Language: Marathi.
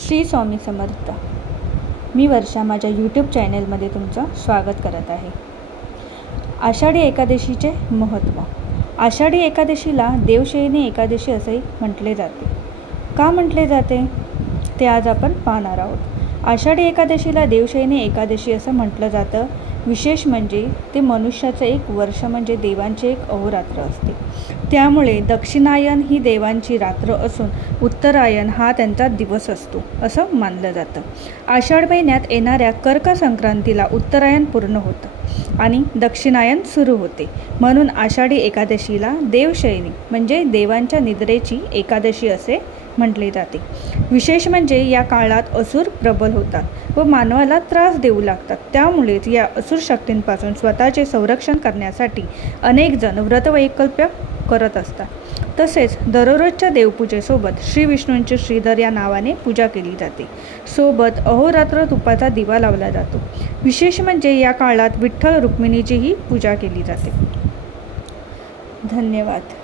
श्री स्वामी समर्थ। मी वर्षा माझ्या यूट्यूब चॅनलमध्ये तुमचं स्वागत करत आहे। आषाढी एकादशीचे महत्त्व। आषाढी एकादशीला देवशयनी एकादशी असेही म्हटले जाते। का म्हटले जाते ते आज आपण पाहणार आहोत। आषाढी एकादशीला देवशयनी एकादशी असं म्हटलं जातं। विशेष म्हणजे ते मनुष्याचं एक वर्ष म्हणजे देवांचे एक अहोरात्र असते। त्यामुळे दक्षिणायन ही देवांची रात्र असून उत्तरायण हा त्यांचा दिवस असतो असं मानलं जातं। आषाढ महिन्यात येणाऱ्या कर्क संक्रांतीला उत्तरायण पूर्ण होतं आणि दक्षिणायन सुरू होते, म्हणून आषाढी एकादशीला देवशयनी म्हणजे देवांच्या निद्रेची एकादशी असे म्हटले जाते। विशेष म्हणजे या काळात असुर प्रबल होतात व मानवाला त्रास देऊ लागतात। त्यामुळेच या असुर शक्तींपासून स्वतःचे संरक्षण करण्यासाठी अनेक जण व्रतवैकल्य करत असतात। तसेच दररोजच्या देवपूजेसोबत श्री विष्णूंची श्रीधर या नावाने पूजा केली जाते। सोबत अहोरात्र तुपाचा दिवा लावला जातो। विशेष म्हणजे या काळात विठ्ठल रुक्मिणीचीही पूजा केली जाते। धन्यवाद।